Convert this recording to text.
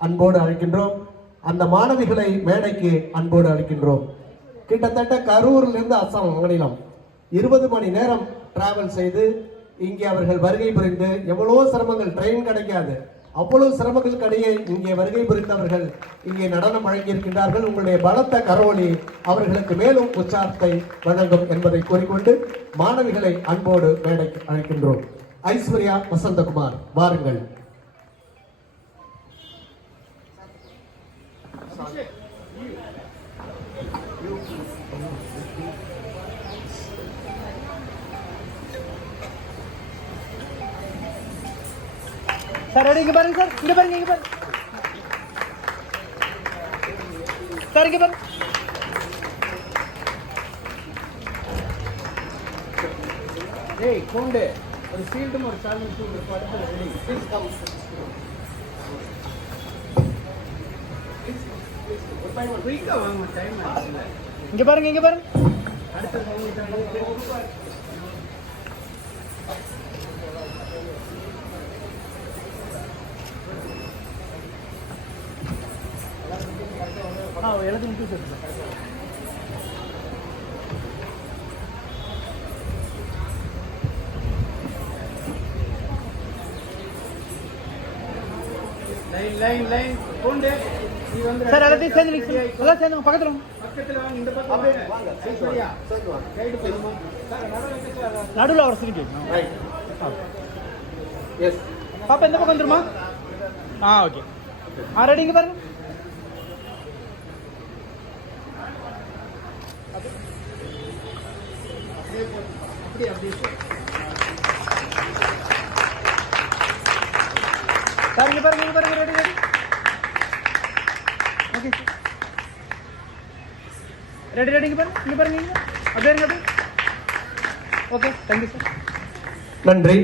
அன்போடு அழைக்கின்றோம். அந்த மாணவிகளை மேடைக்கு அன்போடு அழைக்கின்றோம். கிட்டத்தட்ட கரூரிலிருந்து அசாம் மாநிலம் 20 மணி நேரம் டிராவல் செய்து இங்கே அவர்கள் வருகை புரிந்து எவ்வளவோ சிரமங்கள், ட்ரெயின் கிடைக்காது, அவ்வளவு சிரமங்களுக்கு இடையே இங்கே வருகை புரிந்தவர்கள் இங்கே நடனம் வழங்கியிருக்கின்றார்கள். உங்களுடைய பலத்த கரவொலி அவர்களுக்கு மேலும் உற்சாகத்தை வழங்கும் என்பதை கூறிக்கொண்டு மாணவிகளை அன்போடு மேடைக்கு அழைக்கின்றோம். ஐஸ்வர்யா வசந்தகுமார், வாருங்கள். சார் இங்க பாருங்க சார், இங்க பாருங்க, இங்க பாருங்க சார், இங்க பாருங்க. ஏய் கோண்டே, ஒரு சீல்டும் ஒரு சால்வும் சூப்பர் பாட்டு ரெடி. Please come. ஒரு பையன் குயிக்கா வாங்க, டைம் ஆயிடுச்சு. இங்க பாருங்க, இங்க பாருங்க. அடுத்து வாங்கிட்டாங்க. எல்லாத்தையும் சார் லைன் லைன் லைன் கோண்டே, நீ வந்து சார் எல்லாத்தையும் சேர்ந்து மிக்ஸ் எல்லாம் சேர்ந்து பக்கத்துல வாங்க, இந்த பக்கம் வாங்க. ஐஸ்வர்யா கைடு பண்ணுமா சார், நடுவில் அவர் சிரிக்கு. ரைட். எஸ். பாப்பா இந்த பக்கம் வந்துருமா? ஓகே. ரெடி. இங்க பாருங்க. சார் இங்க பாருங்க, இங்க பாருங்க. Ready ready. Okay ready ready. இங்க பாருங்க, இங்க பாருங்க, இங்க அப்படியே இருங்க. Okay, thank you sir. நன்றி.